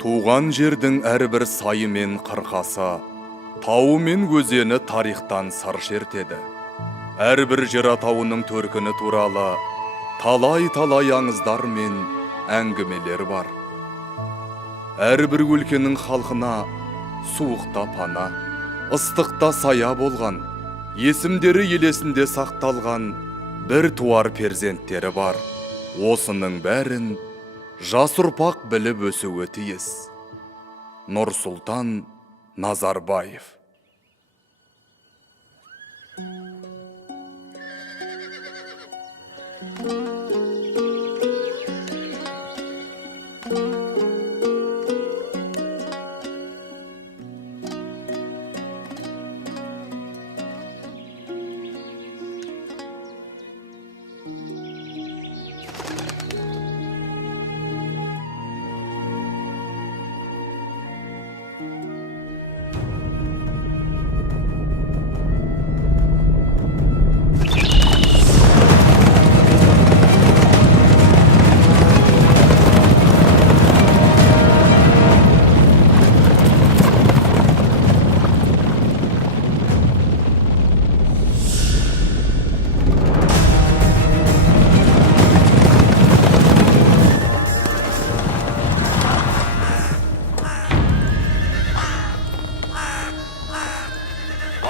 Туған жердің әрбір сайы мен қырқасы, тауы мен өзені тарихтан сыр шертеді. Әрбір жер атауының төркіні туралы талай-талай аңыздар мен әңгімелер бар. Әрбір өлкенің халқына суықта пана, ыстықта сая болған, есімдері елесінде сақталған бір туар перзенттері бар. Осының бәрін жас ұрпақ біліп өсуі тиіс. Нұрсұлтан Назарбаев.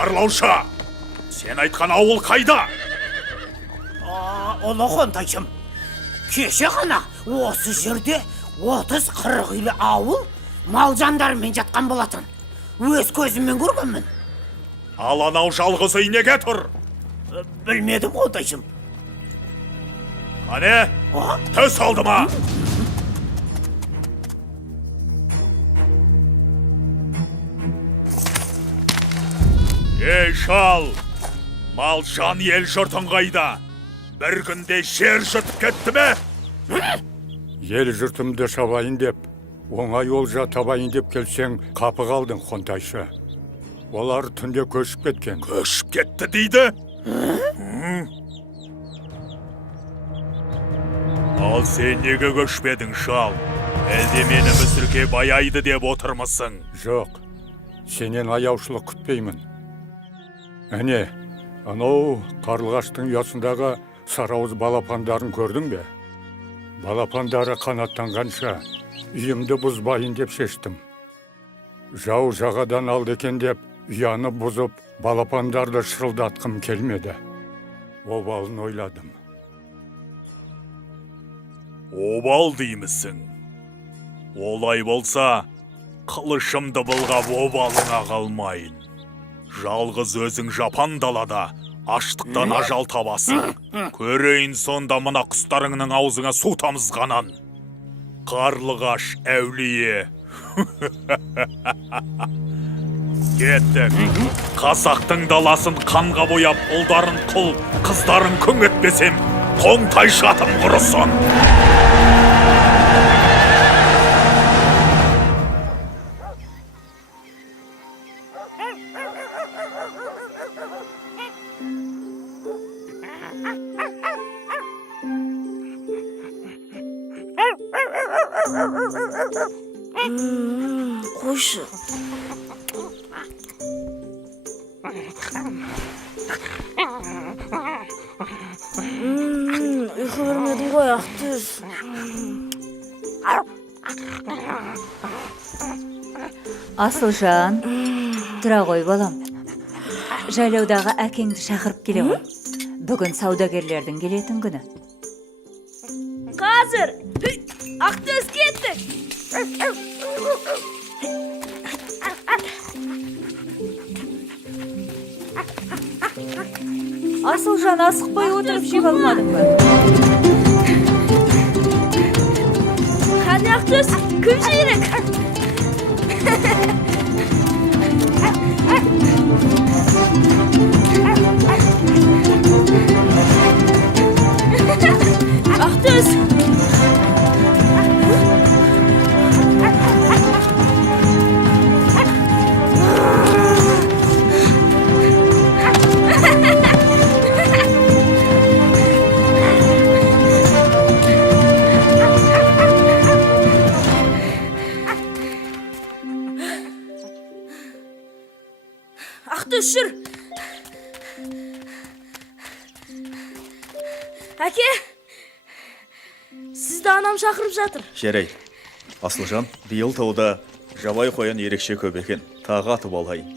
Барлауша, сен айтқан ауыл қайда? Ұлы Қонтайшым, кеше ғана осы жерде 30-40 үйлі ауыл мал жандарымен жатқан болатын. Өз көзіммен көргенмін. Ал анау жалғыз үй неге тұр? Білмедім, Қонтайшым. Қане, төс алды ма? Ей шал, мал жан ел жұртың қайда? Бір күнде жер жұртып кетті ме? Ел жұртымды шабайын деп, оңай олжа табайын деп келсең, қапы қалдың, Қонтайшы. Олар түнде көшіп кеткен. Көшіп кетті дейді? Ал сен неге көшпедің, шал? Әлде мені мүсірке баяйды деп отырмысың? Жоқ, сенен аяушылық күтпеймін. Әне, анау қарлығаштың ұясындағы сарауыз балапандарын көрдің бе? Балапандары қанаттанғанша үйімді бұзбайын деп шештім. Жау жағадан алды екен деп ұяны бұзып, балапандарды шырылдатқым келмеді. Обалын ойладым. Обал деймісің? Олай болса, қылышымды былғап обалыңа қалмайын. Жалғыз өзің жапан далада аштықтан ажал табасың. Көрейін сонда мына құстарыңның аузыңа су тамызғанан. Қарлығаш әулие. Кеттік. Қазақтың даласын қанға бояп, ұлдарын құл, қыздарын күң етпесем, Қонтайшы атым құрысын. Қойшы. Ұйқы көрмедім ғой, Ақтөс. Асылжан, тұра ғой балам. Жайлаудағы әкеңді шақырып келе ғой. Бүгін саудагерлердің келетін күні. Қазір! Ақтөс кеттік! Асылжан асықпай отырып жеп алмадың ба? Қане Ақтөс, күн жиірек! Ақтөс! Ақтөс жүр. Әке, сізді анам шақырып жатыр. Жарайды. Асылжан, биыл тауда жабай қоян ерекше көп екен. Тағы атып алайын.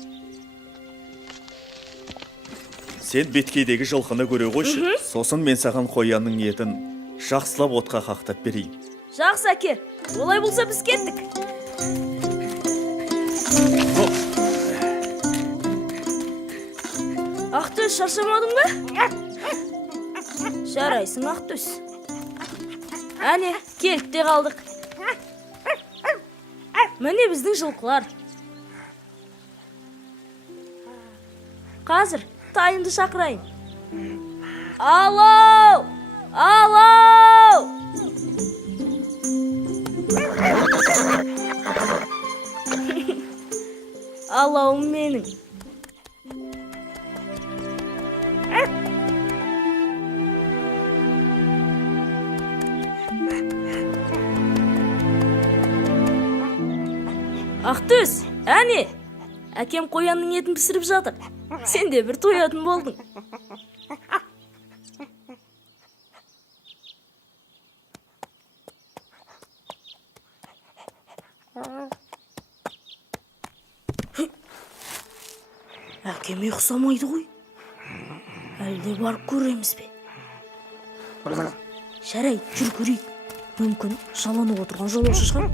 Сен беткейдегі жылқыны көре қойшы. Сосын мен саған қоянның етін жақсылап отқа қақтап берейін. Жақсы әке, олай болса біз кеттік. Ақтөс, шаршамадың ба? Жарайсың, Ақтөс. Әне, келіп те қалдық. Міне біздің жылқылар. Қазір тайымды шақырайын. Алау! Алау! Алауым менің. Ақтөс, әне, әкем қоянның етін пісіріп жатыр. Сен де бір тоятын болдың. Әкеме ұқсамайды ғой. Әлде барып көреміз бе? Жарай, жүр көрейік. Мүмкін жаланып отырған жолаушы шығар.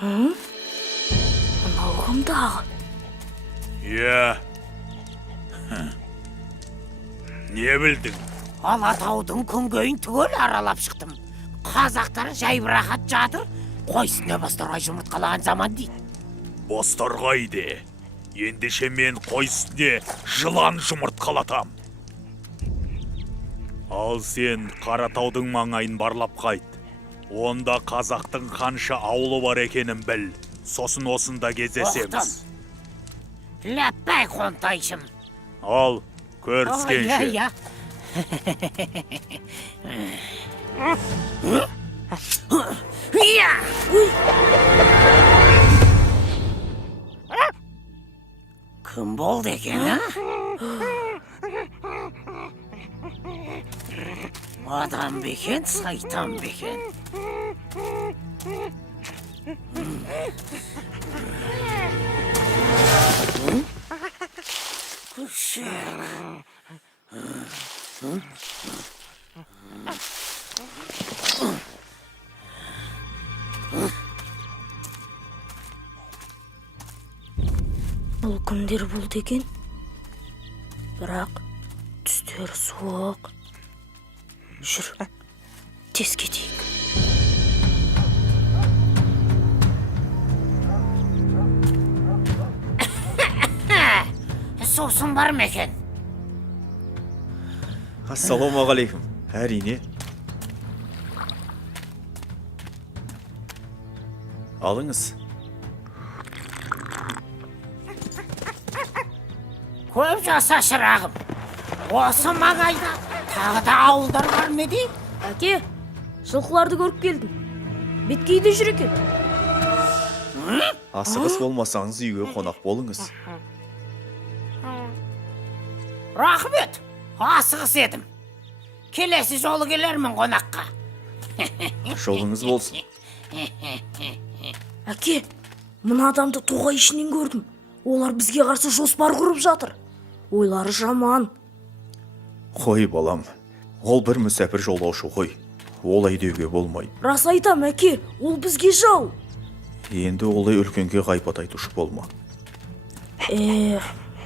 Мынау кім дағы? Иә. Не білдің? Алатаудың күнгейін түгел аралап шықтым. Қазақтар жайбырақат жатыр, қойсына бастарға жұмыртқалаған заман дейді. Бостырғайды. Ендеше мен қойсыне жылан жұмыртқалатам. Ал сен Қаратаудың маңайын барлап қайт. Онда қазақтың қанша ауылы бар екенін біл. Сосын осында кездесеміз. Ләппәй қонтайшым. Ал, көріскенше. Иә. Кім болды екен, а? Адам бекен, сайтан бекен. Бұл кімдер болды екен? Бірақ түстері суық. Жүр, тез кетейік. Сосын бар ма екен? Ассалаумағалейкум. Әрине. Алыңыз. Көп жаса шырағым. Осы маңайда тағы да ауылдар бар ма дей? Әке, жылқыларды көріп келдім. Беткейде жүр екен. Асығыс болмасаңыз үйге қонақ болыңыз. Рахмет, асығыс едім. Келесі жолы келермін қонаққа. Жолыңыз болсын. Әке, мына адамды тоғай ішінен көрдім. Олар бізге қарсы жоспар құрып жатыр. Ойлары жаман. Қой балам, ол бір мүсәпір жолаушы ғой. Олай деуге болмайды. Рас айтам, әке, ол бізге жау. Енді олай үлкенге ғайбат айтушы болма.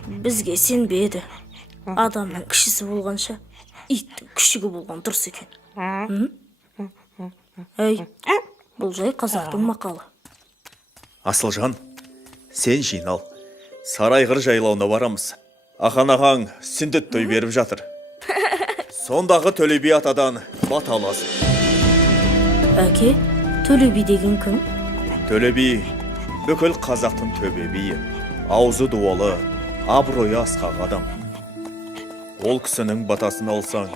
Бізге сенбеді. Адамның кішісі болғанша, иттің күшігі болған дұрыс екен. Әй, бұл жай қазақтың мақалы. Асылжан, сен жинал. Сарайғыр жайлауына барамыз. Ақан ағаң сүндет той беріп жатыр. Сондағы Төле би атадан бат аласың. Әке, Төле би деген кім? Төле би бүкіл қазақтың төбе биі. Аузы дуалы, абыройы асқақ адам. Ол кісінің батасын алсаң,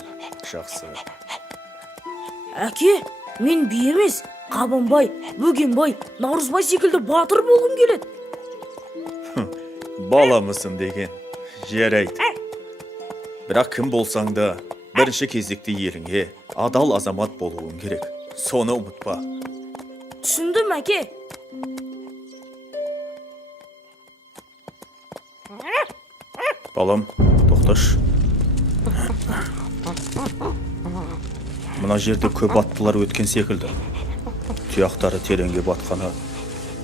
жақсы. Әке, мен би емес, Қабанбай, Бөгенбай, Наурызбай секілді батыр болғым келеді. баламысың деген. Жарайды. Бірақ кім болсаң да, бірінші кезекте еліңе адал азамат болуың керек. Соны ұмытпа. Түсіндім, әке. Балам, тоқташ. Мына жерде көп аттылар өткен секілді. Тұяқтары тереңге батқаны,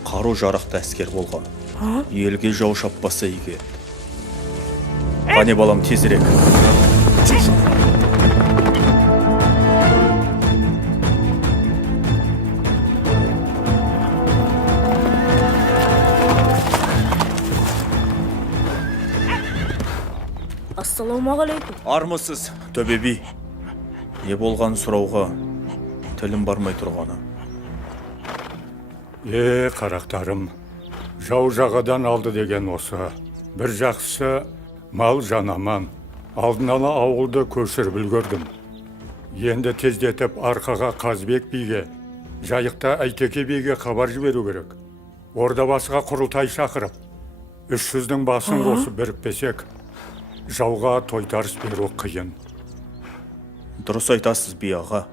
қару жарақты әскер болған. Елге жау шаппаса игі. Қане балам, тезірек. Ассалаумағалейкум. Армысыз, төбе би. Не болған сұрауға тілім бармай тұрғаны. Қарақтарым, жау жағадан алды деген осы. Бір жақсы мал жанаман. Алдын ала ауылды көшіріп үлгердім. Енді тездетіп арқаға Қазбек биге, жайықта Әйтеке биге хабар жіберу керек. Ордабасыға құрылтай шақырып, 300-дің басын қосып бірікпесек, жауға тойтарыс беру қиын. Дұрыс айтасыз би аға.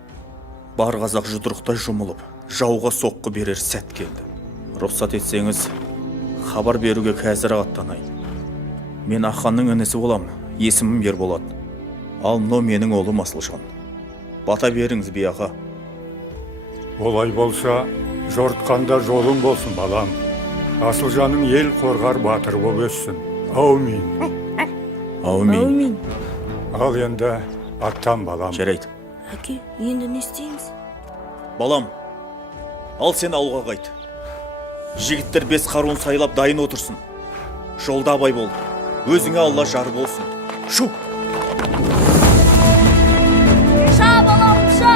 Бар қазақ жұдырықтай жұмылып, жауға соққы берер сәт келді. Рұқсат етсеңіз, хабар беруге қазір аттанайын. Мен Аханның інісі болам, есімім Ерболат. Ал мынау менің ұлым Асылжан. Бата беріңіз би аға. Олай болса, жортқанда жолың болсын, балам. Асылжаның ел қорғар батыр болып өссін. Аумин. Аумин. Ал енді аттан, балам. Жарайды. Әке, енді не істейміз? Балам, ал сен ауылға қайт. Жігіттер 5 қаруын сайлап дайын отырсын. Жолда абай бол. Өзіңе Алла жар болсын. Шу! Ша, балам, ша!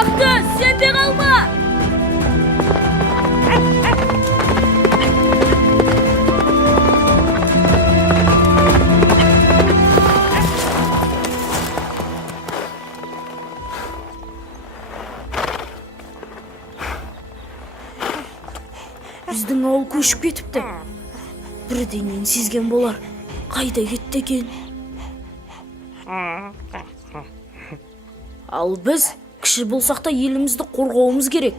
Ақтөс, сен де қалма! Біздің ауыл көшіп кетіпті. Бірдеңнен сезген болар. Қайда кетті екен? Ал біз кіші болсақ та елімізді қорғауымыз керек.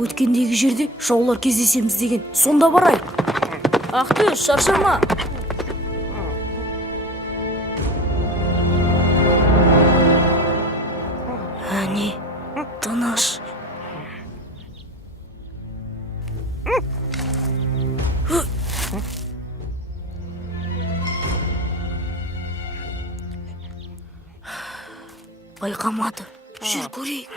Өткендегі жерде жаулар кездесеміз деген. Сонда барайық. Ақтөс, шаршама. Әне, тыныш. Байқамады. Жүр көрейік.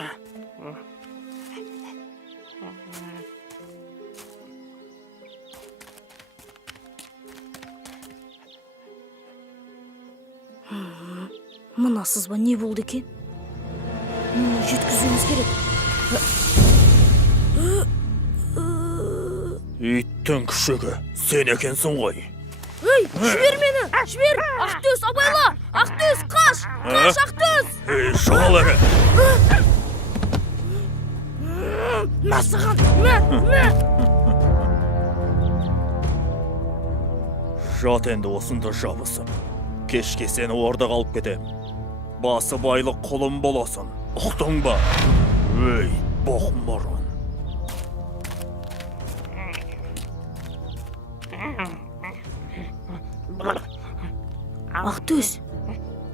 Мына сызба не болды екен? Мұны жеткізуіміз керек. Иттің күшігі, сен екенсің ғой. Ей, жібер мені, жібер! Ақтөс, абайла! Ақтөс, қаш! Қаш, Ақтөс! Жол әрі. Насыған, Жат енді осында жабысып. Кешке сені орда қалып кетем. Басы байлық құлым боласын. Ұқтың ба? Өй, боқмұрын. Ақтөс,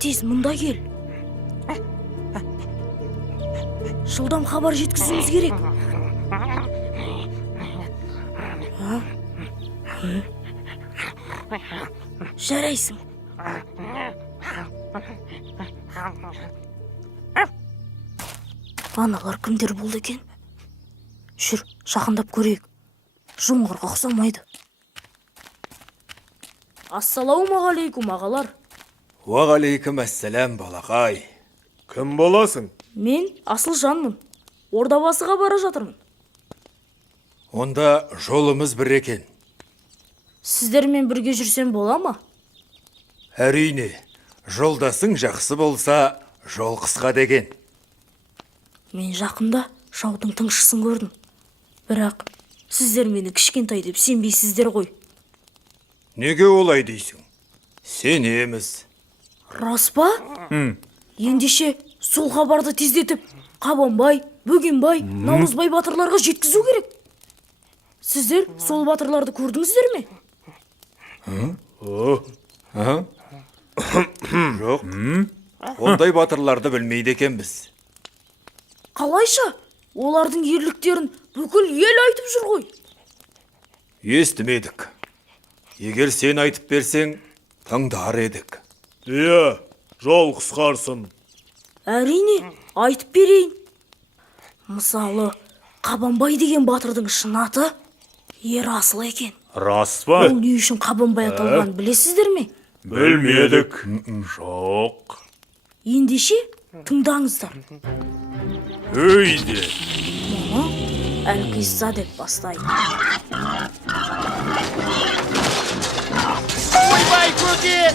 тез мұнда кел. Жылдам хабар жеткізуіміз керек. Жарайсың. Аналар кімдер болды екен? Жүр, жақындап көрейік. Жұмғырға ұқсамайды. Ассалаумағалейкум, ағалар. Уағалейкум әссәләм, балақай. Кім боласың? Мен Асылжанмын. Ордабасыға бара жатырмын. Онда жолымыз бір екен. Сіздермен бірге жүрсем бола ма? Әрине, жолдасың жақсы болса, жол қысқа деген. Мен жақында жаудың тыңшысын көрдім. Бірақ сіздер мені кішкентай деп сенбейсіздер ғой. Неге олай дейсің? Сенеміз. Рас па? Ендеше сол хабарды тездетіп, Қабанбай, Бөгенбай, Наурызбай батырларға жеткізу керек. Сіздер сол батырларды көрдіңіздер ме? Жоқ. Ондай батырларды білмейді екенбіз. Қалайша? Олардың ерліктерін бүкіл ел айтып жүр ғой. Естімедік. Егер сен айтып берсең, тыңдар едік. Иә, жол қысқарсын. Әрине, айтып берейін. Мысалы, Қабанбай деген батырдың шын аты Ерасыл екен. Рас па? Ол не үшін Қабанбай аталғанын білесіздер ме? Білмедік. Жоқ. Ендеше тыңдаңыздар. Өйде. Мұны Әлқисса деп бастайды. Ойбай көке!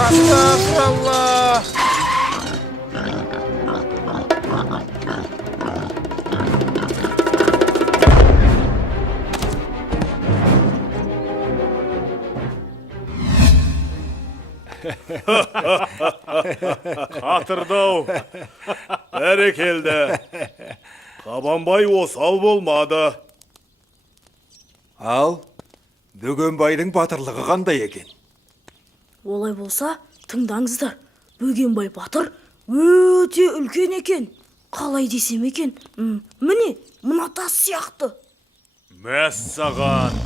Астағфиралла! Қатырдау. Бәрекелді. Қабанбай осал болмады. Ал, Бөгенбайдың батырлығы қандай екен? Олай болса, тыңдаңыздар. Бөгенбай батыр өте үлкен екен. Қалай десем екен? Міне, мына тас сияқты. Мәссаған.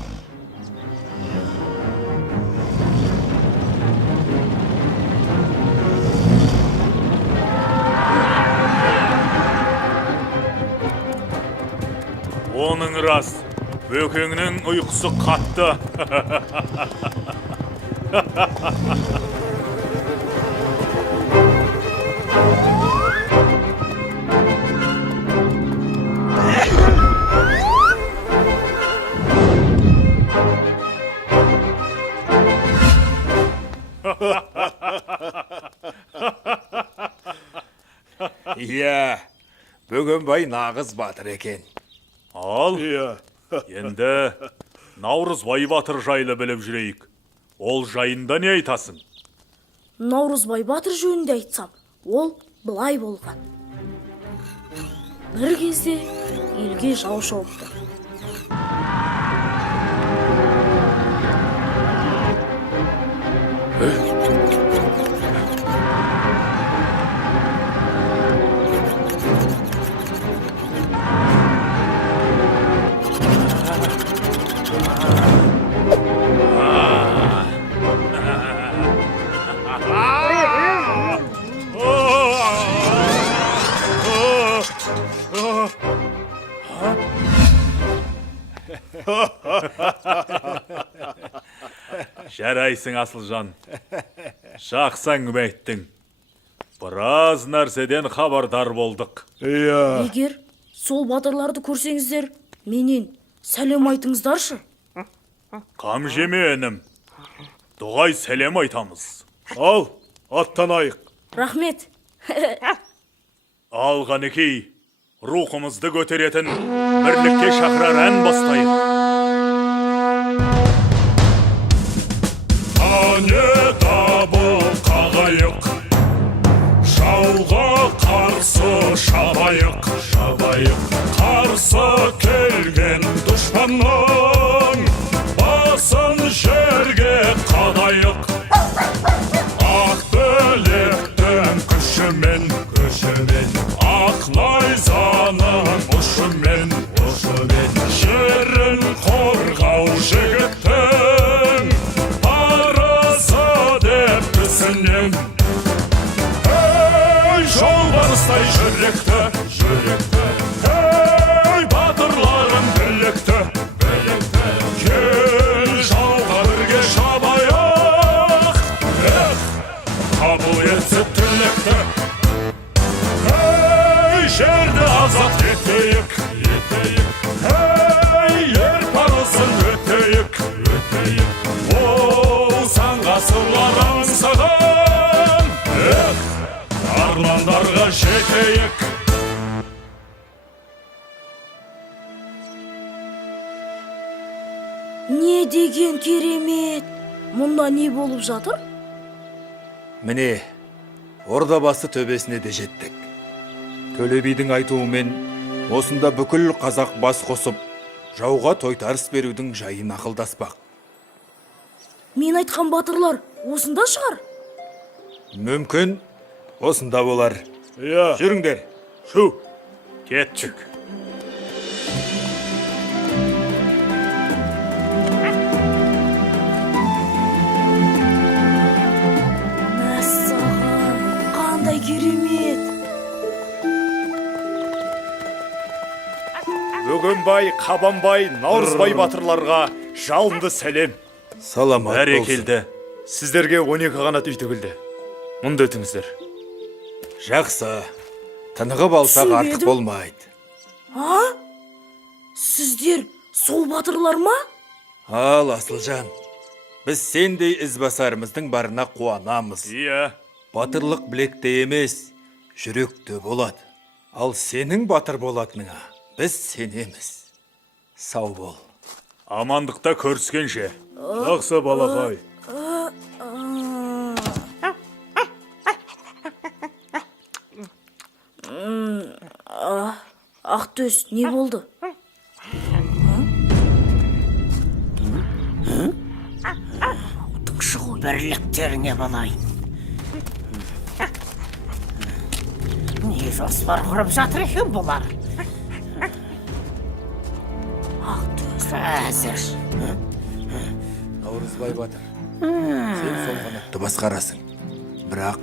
Оның рас, бөкеңнің ұйқысы қатты. Иә, Бөгенбай нағыз батыр екен. Ал, енді Наурызбай батыр жайлы біліп жүрейік. Ол жайында не айтасың? Наурызбай батыр жөнінде айтсам, ол былай болған. Бір кезде елге жау шауыпты. Жарайсың, Асылжан. Жақсы әңгіме айттың. Біраз нәрседен хабардар болдық. Егер сол батырларды көрсеңіздер, менен сәлем айтыңыздаршы. Қам жеме, інім. Дұғай сәлем айтамыз. Ал, аттанайық. Рахмет. Ал, Ғанекей, рухымызды көтеретін бірлікке шақырар ән бастайық. Ане дабыл қағайық, жауға қарсы шабайық, қарсы келген дұшпанның басын жерге қадайық. Ақ білектің күшімен, ақ найзаның ұшымен, жерін қорғау жігіттің парызы деп түсінем. Ей, жолбарыстай жүректі, ей, батырларым білікті, кел жауға бірге шабайық, қабыл етсе тілекті. Ей, жерді азат етейік, ей, ер парызын өтейік, сан ғасырлар аңсаған, армандарға жетейік. Не деген керемет. Мұнда не болып жатыр? Міне, Ордабасы төбесіне де жеттік. Төле бидің айтуымен осында бүкіл қазақ бас қосып, жауға тойтарыс берудің жайын ақылдаспақ. Мен айтқан батырлар осында шығар. Мүмкін осында болар. Иә, Жүріңдер. шу, кеттік. Мәссаған, қандай керемет. Бөгенбай, Қабанбай, Наурызбай батырларға жалынды сәлем. Саламат болсын. Бәрекелді. Сіздерге 12 қанат үй тігілді. Мұнда өтіңіздер. Жақсы. Тынығып алсақ артық Түсінбедім. болмайды. А? Сіздер сол батырлар ма? Ал, Асылжан, біз сендей ізбасарымыздың барына қуанамыз. Иә. Батырлық білекте емес, жүректе болады. Ал сенің батыр болатыныңа біз сенеміз. Сау бол. Амандықта көріскенше. Жақсы балақай. Ақтөс, не болды? Шығу бірліктеріңе болайын. Не жоспар құрып жатыр екен бұлар? Ақтөс, Әзір. Наурызбай батыр, сен сол қанатты басқарасың. Бірақ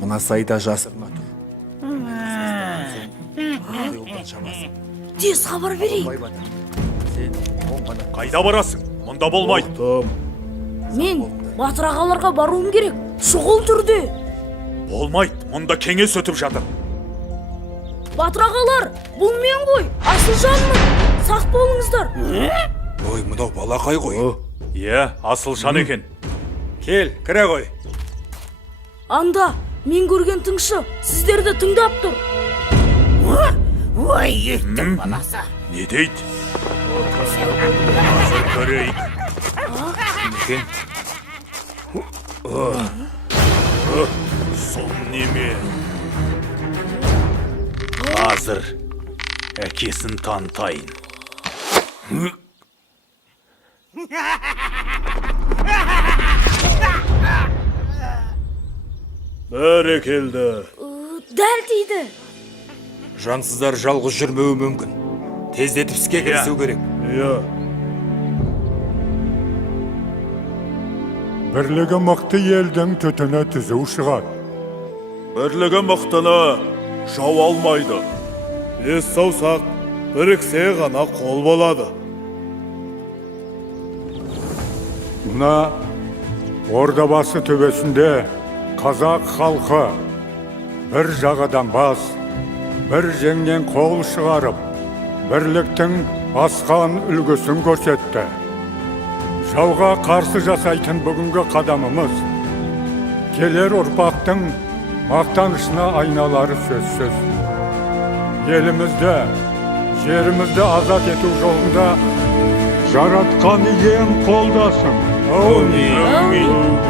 мына сайда жасырма тұр. Жолдан шамасын. тез хабар берейін. Наурызбай батыр, сен оң қанат. Қайда барасың? Мұнда болмайды. Мен батыр ағаларға баруым керек. Шұғыл түрде. Болмайды. Мұнда кеңес өтіп жатыр. Батыр ағалар, бұл мен ғой. Асылжанмын. Сақ болыңыздар. Ой, мынау балақай ғой. Иә, Асылжан екен. Кел, кіре ғой. Анда, мен көрген тыңшы сіздерді тыңдап тұр. Ой, еттің баласы. Не дейді? Көрейік. Екен, Сон неме? Қазір әкесін танытайын. Бәрекелді. Дәл дейді. жансыздар жалғыз жүрмеуі мүмкін. Тездетіп іске кірісу керек. Иә. Бірлігі мықты елдің түтіні түзу шығады. Бірлігі мықтыны жау алмайды. Бес саусақ біріксе ғана қол болады. Мына Ордабасы төбесінде қазақ халқы бір жағадан бас, бір жеңнен қол шығарып, бірліктің асқан үлгісін көрсетті. Жауға қарсы жасайтын бүгінгі қадамымыз келер ұрпақтың мақтанышына айналары сөзсіз. Елімізді, жерімізді азат ету жолында жаратқан ием қолдасын. Әмин.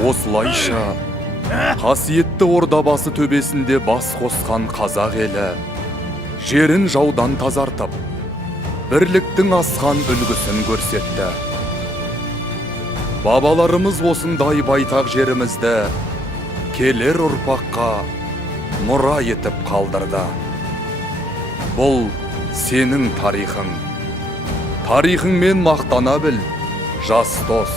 Осылайша қасиетті Ордабасы төбесінде бас қосқан қазақ елі жерін жаудан тазартып, бірліктің асқан үлгісін көрсетті. Бабаларымыз осындай байтақ жерімізді келер ұрпаққа мұра етіп қалдырды. Бұл сенің тарихың. Тарихыңмен мақтана біл, жас дос.